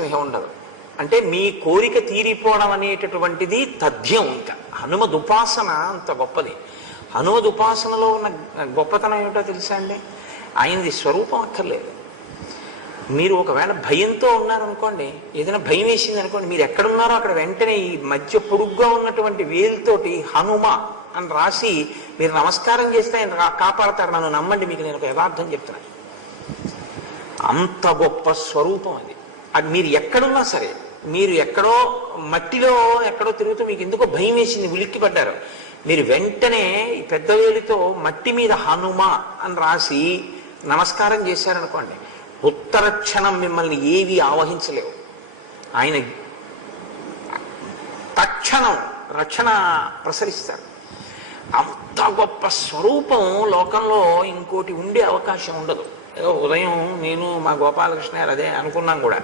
అవసరం ఇహ ఉండదు. అంటే మీ కోరిక తీరిపోవడం అనేటటువంటిది తథ్యం. ఇంకా హనుమద్ ఉపాసన అంత గొప్పది. హనుమద్ ఉపాసనలో ఉన్న గొప్పతనం ఏమిటో తెలుసా అండి? ఆయనది స్వరూపం అక్కర్లేదు. మీరు ఒకవేళ భయంతో ఉన్నారనుకోండి, ఏదైనా భయం వేసింది అనుకోండి, మీరు ఎక్కడున్నారో అక్కడ వెంటనే ఈ మధ్య పొడుగ్గా ఉన్నటువంటి వేలుతోటి హనుమ అని రాసి మీరు నమస్కారం చేస్తే ఆయన కాపాడతారు. నన్ను నమ్మండి, మీకు నేను ఒక యథార్థం చెప్తున్నాను. అంత గొప్ప స్వరూపం అది. అది మీరు ఎక్కడున్నా సరే, మీరు ఎక్కడో మట్టిలో ఎక్కడో తిరుగుతూ మీకు ఎందుకో భయం వేసింది, ఉలిక్కి పడ్డారు, మీరు వెంటనే ఈ పెద్ద వేలితో మట్టి మీద హనుమ అని రాసి నమస్కారం చేశారనుకోండి, ఉత్తర క్షణం మిమ్మల్ని ఏవి ఆవహించలేవు. ఆయన తక్షణం రక్షణ ప్రసరిస్తారు. అంత గొప్ప స్వరూపం లోకంలో ఇంకోటి ఉండే అవకాశం ఉండదు. ఉదయం నేను మా గోపాలకృష్ణ గారు అదే అనుకున్నాం కూడా.